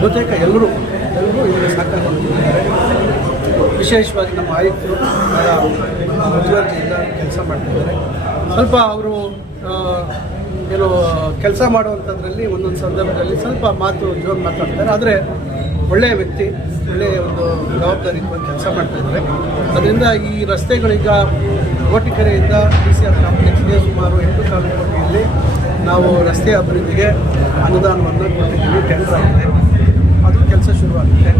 ಬಹುತೇಕ ಎಲ್ಲರೂ ಎಲ್ಲರೂ ಸಹಕಾರ ಮಾಡ್ತಿದ್ದಾರೆ ವಿಶೇಷವಾಗಿ ನಮ್ಮ ಆಯುಕ್ತರು ಬಹಳ ಕೆಲಸ ಮಾಡ್ತಿದ್ದಾರೆ. ಸ್ವಲ್ಪ ಅವರು ಏನು ಕೆಲಸ ಮಾಡುವಂಥದ್ರಲ್ಲಿ ಒಂದೊಂದು ಸಂದರ್ಭದಲ್ಲಿ ಸ್ವಲ್ಪ ಮಾತು ಜೋರು ಮಾತಾಡ್ತಾರೆ. ಆದರೆ ಒಳ್ಳೆಯ ವ್ಯಕ್ತಿ, ಒಳ್ಳೆಯ ಒಂದು ಜವಾಬ್ದಾರಿ ಕೆಲಸ ಮಾಡ್ತಿದ್ದಾರೆ. ಅದರಿಂದ ಈ ರಸ್ತೆಗಳೀಗ ಕೋಟಿಕೆರೆಯಿಂದ ಡಿ ಸಿ ಆರ್ ಕಾಂಪ್ಲೆಕ್ಸ್ಗೆ ಸುಮಾರು ಎಂಟು ಸಾವಿರ ಕೋಟಿಯಲ್ಲಿ ನಾವು ರಸ್ತೆ ಅಭಿವೃದ್ಧಿಗೆ ಅನುದಾನವನ್ನು ಕೊಟ್ಟಿದ್ದೀವಿ ಟೆಂಡರ್ ಆಗಿದೆ. ಅದು ಕೆಲಸ ಶುರುವಾಗುತ್ತೆ.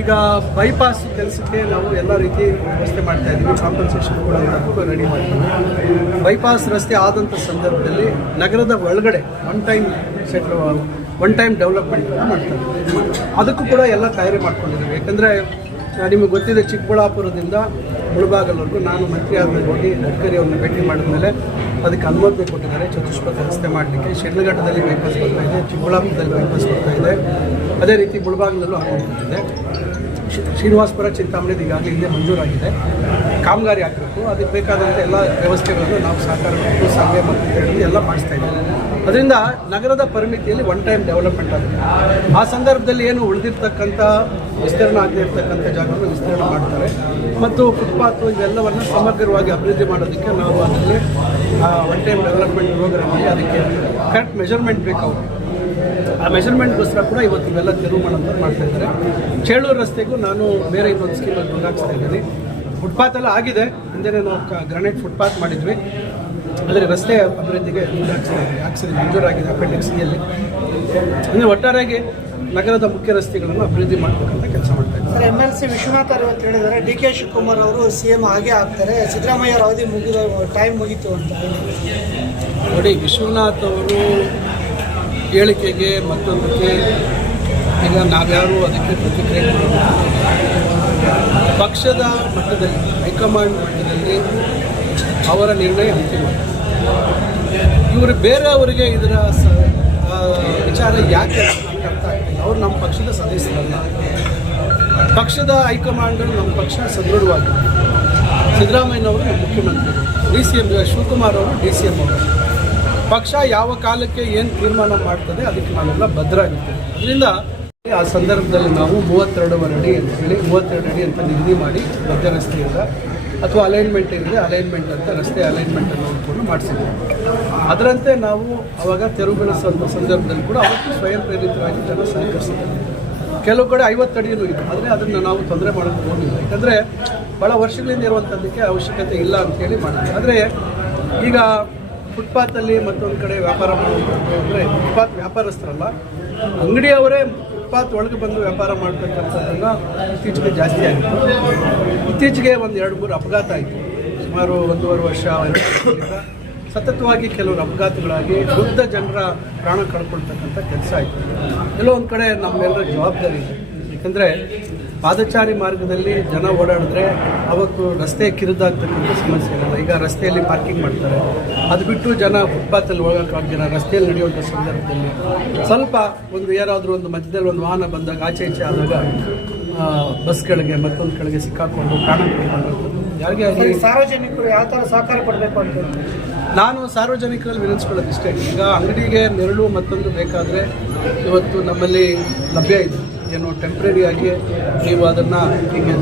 ಈಗ ಬೈಪಾಸ್ ಕೆಲಸಕ್ಕೆ ನಾವು ಎಲ್ಲ ರೀತಿ ವ್ಯವಸ್ಥೆ ಮಾಡ್ತಾ ಇದ್ದೀವಿ. ಕಾಂಪನ್ಸೇಷನ್ ಕೂಡ ರೆಡಿ ಮಾಡ್ತೀವಿ. ಬೈಪಾಸ್ ರಸ್ತೆ ಆದಂಥ ಸಂದರ್ಭದಲ್ಲಿ ನಗರದ ಒಳಗಡೆ one time settle one time ಡೆವಲಪ್ಮೆಂಟನ್ನು ಮಾಡ್ತಾರೆ ಅದಕ್ಕೂ ಕೂಡ ಎಲ್ಲ ತಯಾರಿ ಮಾಡ್ಕೊಂಡಿದ್ದೀವಿ. ಯಾಕಂದರೆ, ನಿಮಗೆ ಗೊತ್ತಿದೆ, ಚಿಕ್ಕಬಳ್ಳಾಪುರದಿಂದ ಮುಳಬಾಗಲ್ವರೆಗೂ ನಾನು ಮಂತ್ರಿ ಆದಮೇಲೆ ಹೋಗಿ ಗಡ್ಕರಿ ಅವ್ರನ್ನ ಭೇಟಿ ಮಾಡಿದ್ಮೇಲೆ ಅದಕ್ಕೆ ಅನುಮತಿ ಕೊಟ್ಟಿದ್ದಾರೆ. ಚತುಷ್ಪಥ ರಸ್ತೆ ಮಾಡಲಿಕ್ಕೆ ಶಿಡ್ಲಘಟ್ಟದಲ್ಲಿ ಬೈಪಾಸ್ ಬರ್ತಾ ಇದೆ, ಚಿಕ್ಕಬಳ್ಳಾಪುರದಲ್ಲಿ ಬೈಪಾಸ್ ಬರ್ತಾ ಇದೆ. ಅದೇ ರೀತಿ ಮುಳಬಾಗಿಲಲ್ಲೂ ಹಾಕೊಂಡಿದೆ ಶ್ರೀನಿವಾಸಪುರ ಚಿಂತಾಮಣಿದು ಈಗಾಗಲೇ ಇಲ್ಲಿ ಮಂಜೂರಾಗಿದೆ. ಕಾಮಗಾರಿ ಆಗಬೇಕು. ಅದಕ್ಕೆ ಬೇಕಾದಂಥ ಎಲ್ಲ ವ್ಯವಸ್ಥೆಗಳನ್ನು ನಾವು ಸಹಕಾರ ಕೊಟ್ಟು ಮತ್ತು ಎಲ್ಲ ಮಾಡಿಸ್ತಾ ಇದ್ದೀವಿ. ಅದರಿಂದ ನಗರದ ಪರಿಮಿತಿಯಲ್ಲಿ ಒನ್ ಟೈಮ್ ಡೆವಲಪ್ಮೆಂಟ್ ಆಗುತ್ತೆ ಆ ಸಂದರ್ಭದಲ್ಲಿ ಏನು ಉಳಿದಿರ್ತಕ್ಕಂಥ ವಿಸ್ತರಣೆ ಆಗದೇ ಇರ್ತಕ್ಕಂಥ ಜಾಗವನ್ನು ವಿಸ್ತರಣೆ ಮಾಡ್ತಾರೆ. ಮತ್ತು ಫುಟ್ಪಾತ್ ಇವೆಲ್ಲವನ್ನು ಸಮಗ್ರವಾಗಿ ಅಭಿವೃದ್ಧಿ ಮಾಡೋದಕ್ಕೆ ನಾವು ಅದರಲ್ಲಿ ಒನ್ ಟೈಮ್ ಡೆವಲಪ್ಮೆಂಟ್ ಪ್ರೋಗ್ರಾಮಲ್ಲಿ ಅದಕ್ಕೆ ಕರೆಕ್ಟ್ ಮೆಷರ್ಮೆಂಟ್ ಬೇಕು ಆ ಮೆಷರ್ಮೆಂಟ್ಗೋಸ್ಕರ ಕೂಡ ಇವತ್ತು ಇವೆಲ್ಲ ತೆರವು ಮಾಡೋಂಥದ್ದು ಮಾಡ್ತಾ ಇದ್ದಾರೆ. ಚೇಳೂರು ರಸ್ತೆಗೂ ನಾನು ಬೇರೆ ಇನ್ನೊಂದು ಸ್ಕೀಮಲ್ಲಿ ಮುಂದಾಗ್ಸ್ತಾ ಇದ್ದೀನಿ. ಫುಟ್ಪಾತ್ ಎಲ್ಲ ಆಗಿದೆ. ಹಿಂದೆ ನಾವು ಗ್ರಾನೈಟ್ ಫುಟ್ಪಾತ್ ಮಾಡಿದ್ವಿ. ಆದರೆ ರಸ್ತೆ ಅಭಿವೃದ್ಧಿಗೆ ಆಗಿದೆ ಮಂಜೂರಾಗಿದೆ ಅಪೆಂಡಿಕ್ಸ್ ಸಿಯಲ್ಲಿ ಅಂದರೆ ಒಟ್ಟಾರೆಯಾಗಿ ನಗರದ ಮುಖ್ಯ ರಸ್ತೆಗಳನ್ನು ಅಭಿವೃದ್ಧಿ ಮಾಡಬೇಕಂತ ಕೆಲಸ ಮಾಡ್ತಾ ಇದ್ದೀವಿ sir M L C Vishwanath ಅವರು ಅಂತ ಹೇಳಿದ್ದಾರೆ. ಡಿ ಕೆ ಶಿವಕುಮಾರ್ ಅವರು ಸಿ ಎಂ ಆಗೇ ಆಗ್ತಾರೆ. ಸಿದ್ದರಾಮಯ್ಯ ಅವರ ಅವಧಿ ಮುಗಿದ ಟೈಮ್ ಮುಗೀತು ಅಂತ ನೋಡಿ ವಿಶ್ವನಾಥ್ ಅವರು ಹೇಳಿಕೆಗೆ ಮತ್ತೊಂದಕ್ಕೆ ಈಗ ನಾವ್ಯಾರು ಅದಕ್ಕೆ ಪ್ರತಿಕ್ರಿಯೆ ಪಕ್ಷದ ಮಟ್ಟದಲ್ಲಿ ಹೈಕಮಾಂಡ್ ಮಟ್ಟದಲ್ಲಿ ಅವರ ನಿರ್ಣಯ ಅಂತಿಮ. ಇವರು ಬೇರೆಯವರಿಗೆ ಇದರ ವಿಚಾರ ಯಾಕೆ ಅರ್ಥ ಆಗ್ತಿಲ್ಲ. ಅವ್ರು ನಮ್ಮ ಪಕ್ಷದ ಸದಸ್ಯರಲ್ಲ. ಪಕ್ಷದ ಹೈಕಮಾಂಡ್ ನಮ್ಮ ಪಕ್ಷ ಸದೃಢವಾಗಿದೆ ಸಿದ್ದರಾಮಯ್ಯನವರು ನಮ್ಮ ಮುಖ್ಯಮಂತ್ರಿಗಳು ಡಿ ಸಿ ಎಂ ಶಿವಕುಮಾರ್ ಅವರು ಡಿ ಸಿ ಎಂ ಅವರು. ಪಕ್ಷ ಯಾವ ಕಾಲಕ್ಕೆ ಏನು ತೀರ್ಮಾನ ಮಾಡ್ತದೆ ಅದಕ್ಕೆ ನಾವೆಲ್ಲ ಭದ್ರಾಗಿರ್ತೇವೆ. ಅದರಿಂದ ಆ ಸಂದರ್ಭದಲ್ಲಿ ನಾವು ಮೂವತ್ತೆರಡೂವರೆ ಅಡಿ ಅಂತ ಹೇಳಿ, ಮೂವತ್ತೆರಡು ಅಡಿ ಅಂತ ನಿಗದಿ ಮಾಡಿ ಮಧ್ಯ ರಸ್ತೆಯಿಂದ ಅಥವಾ ಅಲೈನ್ಮೆಂಟ್ ಏನಿದೆ ಅಲೈನ್ಮೆಂಟ್ ಅಂತ ರಸ್ತೆ ಅಲೈನ್ಮೆಂಟನ್ನು ನೋಡಿಕೊಂಡು ಮಾಡಿಸಿದ್ವಿ. ಅದರಂತೆ ನಾವು ಅವಾಗ ತೆರವುಗೊಳಿಸುವಂಥ ಸಂದರ್ಭದಲ್ಲಿ ಕೂಡ ಅವತ್ತು ಸ್ವಯಂ ಪ್ರೇರಿತರಾಗಿ ಜನ ಸಹಕರಿಸಿದ್ದಾರೆ ಕೆಲವು ಕಡೆ ಐವತ್ತು ಅಡಿಯೂ ಇದೆ, ಆದರೆ ಅದನ್ನು ನಾವು ತೊಂದರೆ ಮಾಡೋಕ್ಕೆ ಹೋಗಿಲ್ಲ. ಯಾಕಂದರೆ ಭಾಳ ವರ್ಷಗಳಿಂದ ಇರುವಂಥದ್ದಕ್ಕೆ ಅವಶ್ಯಕತೆ ಇಲ್ಲ ಅಂತೇಳಿ ಮಾಡಿದ್ವಿ ಆದರೆ ಈಗ ಫುಟ್ಪಾತಲ್ಲಿ ಮತ್ತೊಂದು ಕಡೆ ವ್ಯಾಪಾರ ಮಾಡೋದು ಅಂದರೆ ಫುಟ್ಪಾತ್ ವ್ಯಾಪಾರಸ್ಥರಲ್ಲ, ಅಂಗಡಿಯವರೇ ಫುಟ್ಪಾತ್ ಒಳಗೆ ಬಂದು ವ್ಯಾಪಾರ ಮಾಡ್ತಕ್ಕಂಥದ್ದನ್ನು ಇತ್ತೀಚೆಗೆ ಜಾಸ್ತಿ ಆಗಿತ್ತು ಇತ್ತೀಚೆಗೆ ಒಂದು ಎರಡು ಮೂರು ಅಪಘಾತ ಆಯಿತು. ಸುಮಾರು ಒಂದೂವರೆ ವರ್ಷ ಸತತವಾಗಿ ಕೆಲವರು ಅಪಘಾತಗಳಾಗಿ ವೃದ್ಧ ಜನರ ಪ್ರಾಣ ಕಳ್ಕೊಳ್ತಕ್ಕಂಥ ಕೆಲಸ ಆಯಿತು. ಕೆಲವೊಂದು ಕಡೆ ನಮ್ಮೆಲ್ಲರ ಜವಾಬ್ದಾರಿ ಇದೆ. ಯಾಕಂದರೆ ಪಾದಚಾರಿ ಮಾರ್ಗದಲ್ಲಿ ಜನ ಓಡಾಡಿದ್ರೆ ಅವತ್ತು ರಸ್ತೆ ಕಿರಿದಾಗ್ತಕ್ಕಂಥ ಸಮಸ್ಯೆ ಇರಲ್ಲ. ಈಗ ರಸ್ತೆಯಲ್ಲಿ ಪಾರ್ಕಿಂಗ್ ಮಾಡ್ತಾರೆ. ಅದು ಬಿಟ್ಟು ಜನ ಫುಟ್ಪಾತಲ್ಲಿ ಹೋಗೋಕ್ಕಾಗ್ದಿರ ರಸ್ತೆಯಲ್ಲಿ ನಡೆಯುವಂಥ ಸಂದರ್ಭದಲ್ಲಿ ಸ್ವಲ್ಪ ಒಂದು ಏನಾದರೂ ಒಂದು ಮಧ್ಯದಲ್ಲಿ ಒಂದು ವಾಹನ ಬಂದಾಗ ಆಚೆ ಈಚೆ ಆದಾಗ ಬಸ್ಗಳಿಗೆ ಮತ್ತೊಂದು ಕಡೆಗೆ ಸಿಕ್ಕಾಕೊಂಡು ಪ್ರಾಣ ಯಾರಿಗೆ ಆಗಲಿ ಸಾರ್ವಜನಿಕರು ಯಾವ ಥರ ಸಹಕಾರ ಕೊಡಬೇಕು ಅಂತ ನಾನು ಸಾರ್ವಜನಿಕರಲ್ಲಿ ವಿನಂತಿಸ್ಕೊಳ್ಳೋದು ಇಷ್ಟೇ. ಈಗ ಅಂಗಡಿಗೆ ನೆರಳು ಮತ್ತೊಂದು ಬೇಕಾದರೆ ಇವತ್ತು ನಮ್ಮಲ್ಲಿ ಲಭ್ಯ ಇದೆ. ಏನು ಟೆಂಪ್ರರಿಯಾಗಿ ನೀವು ಅದನ್ನು ಹೀಗೆ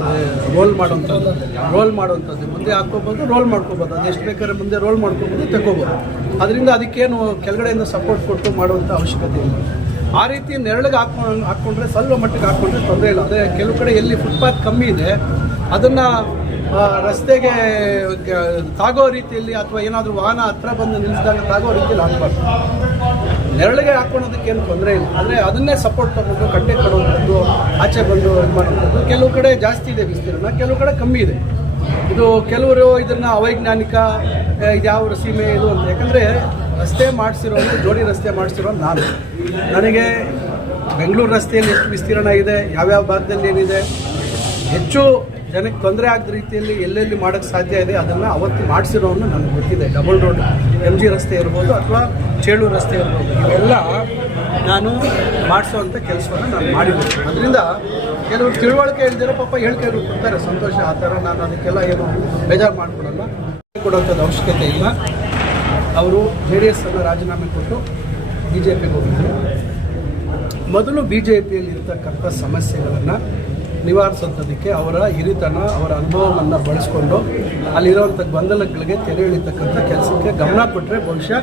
ರೋಲ್ ಮಾಡೋವಂಥದ್ದು ರೋಲ್ ಮಾಡೋವಂಥದ್ದು ಮುಂದೆ ಹಾಕ್ಕೋಬೋದು ರೋಲ್ ಮಾಡ್ಕೋಬೋದು. ಅದು ಎಷ್ಟು ಬೇಕಾದ್ರೆ ಮುಂದೆ ರೋಲ್ ಮಾಡ್ಕೋಬೋದು ತಗೋಬೋದು ಅದರಿಂದ ಅದಕ್ಕೇನು ಕೆಳಗಡೆಯಿಂದ ಸಪೋರ್ಟ್ ಕೊಟ್ಟು ಮಾಡುವಂಥ ಅವಶ್ಯಕತೆ ಇಲ್ಲ. ಆ ರೀತಿ ನೆರಳಿಗೆ ಹಾಕೊಂಡು ಹಾಕ್ಕೊಂಡ್ರೆ, ಸ್ವಲ್ಪ ಮಟ್ಟಿಗೆ ಹಾಕ್ಕೊಂಡ್ರೆ ತೊಂದರೆ ಇಲ್ಲ. ಅದೇ ಕೆಲವು ಕಡೆ ಎಲ್ಲಿ ಫುಟ್ಪಾತ್ ಕಮ್ಮಿ ಇದೆ, ಅದನ್ನು ರಸ್ತೆಗೆ ತಾಗೋ ರೀತಿಯಲ್ಲಿ ಅಥವಾ ಏನಾದರೂ ವಾಹನ ಹತ್ರ ಬಂದು ನಿಲ್ಲಿಸಿದಾಗ ತಾಗೋ ರೀತಿಯಲ್ಲಿ ಹಾಕ್ಬಾರ್ದು. ನೆರಳಿಗೆ ಹಾಕೊಳ್ಳೋದಕ್ಕೆ ಏನು ತೊಂದರೆ ಇಲ್ಲ. ಆದರೆ ಅದನ್ನೇ ಸಪೋರ್ಟ್ ತಗೊಂಡು ಕಟ್ಟೆ ಕೊಡುವಂಥದ್ದು ಆಚೆ ಬಂದು ಇದು ಮಾಡುವಂಥದ್ದು ಕೆಲವು ಕಡೆ ಜಾಸ್ತಿ ಇದೆ ವಿಸ್ತೀರ್ಣ, ಕೆಲವು ಕಡೆ ಕಮ್ಮಿ ಇದೆ. ಇದು ಕೆಲವರು ಇದನ್ನು ಅವೈಜ್ಞಾನಿಕ ಯಾವ ಸೀಮೆ ಇದು ಅಂತ. ಯಾಕಂದರೆ ರಸ್ತೆ ಮಾಡಿಸಿರೋದು ಜೋಡಿ ರಸ್ತೆ ಮಾಡಿಸಿರೋ ನಾನು. ನನಗೆ ಬೆಂಗಳೂರು ರಸ್ತೆಯಲ್ಲಿ ಎಷ್ಟು ವಿಸ್ತೀರ್ಣ ಇದೆ, ಯಾವ್ಯಾವ ಭಾಗದಲ್ಲಿ ಏನಿದೆ, ಹೆಚ್ಚು ಜನಕ್ಕೆ ತೊಂದರೆ ಆಗದ ರೀತಿಯಲ್ಲಿ ಎಲ್ಲೆಲ್ಲಿ ಮಾಡೋಕ್ಕೆ ಸಾಧ್ಯ ಇದೆ, ಅದನ್ನು ಅವತ್ತು ಮಾಡಿಸಿರೋನು ನನಗೆ ಗೊತ್ತಿದೆ. ಡಬಲ್ ರೋಡ್ ಎಂ ಜಿ ರಸ್ತೆ ಇರ್ಬೋದು ಅಥವಾ ಚೇಳೂರು ರಸ್ತೆ ಇರ್ಬೋದು ಇವೆಲ್ಲ ನಾನು ಮಾಡಿಸೋವಂಥ ಕೆಲಸವನ್ನು ನಾನು ಮಾಡಿದ್ದೀನಿ. ಅದರಿಂದ ಕೆಲವರು ತಿಳುವಳಿಕೆ ಹೇಳ್ದಿರೋ ಪಾಪ ಹೇಳ್ಕೊಂಡು ಕೊಡ್ತಾರೆ, ಸಂತೋಷ, ಆ ಥರ ನಾನು ಅದಕ್ಕೆಲ್ಲ ಏನು ಬೇಜಾರು ಮಾಡಿಕೊಡಲ್ಲ ಕೊಡುವಂಥದ್ದು ಅವಶ್ಯಕತೆ ಇಲ್ಲ. ಅವರು ಜೆ ಡಿ ಎಸ್ ಅನ್ನು ರಾಜೀನಾಮೆ ಕೊಟ್ಟು ಬಿ ಜೆ ಪಿಗೆ ಹೋಗಿದ್ದಾರೆ. ಮೊದಲು ಬಿ ಜೆ ಪಿಯಲ್ಲಿ ಇರ್ತಕ್ಕಂಥ ಸಮಸ್ಯೆಗಳನ್ನು ನಿವಾರಿಸೋದಕ್ಕೆ ಅವರ ಹಿರಿತನ, ಅವರ ಅನುಭವವನ್ನು ಬಳಸ್ಕೊಂಡು ಅಲ್ಲಿರುವಂಥ ಗೊಂದಲಗಳಿಗೆ ತೆರೆ ಇಳಿತಕ್ಕಂಥ ಕೆಲಸಕ್ಕೆ ಗಮನ ಕೊಟ್ಟರೆ ಬಹುಶಃ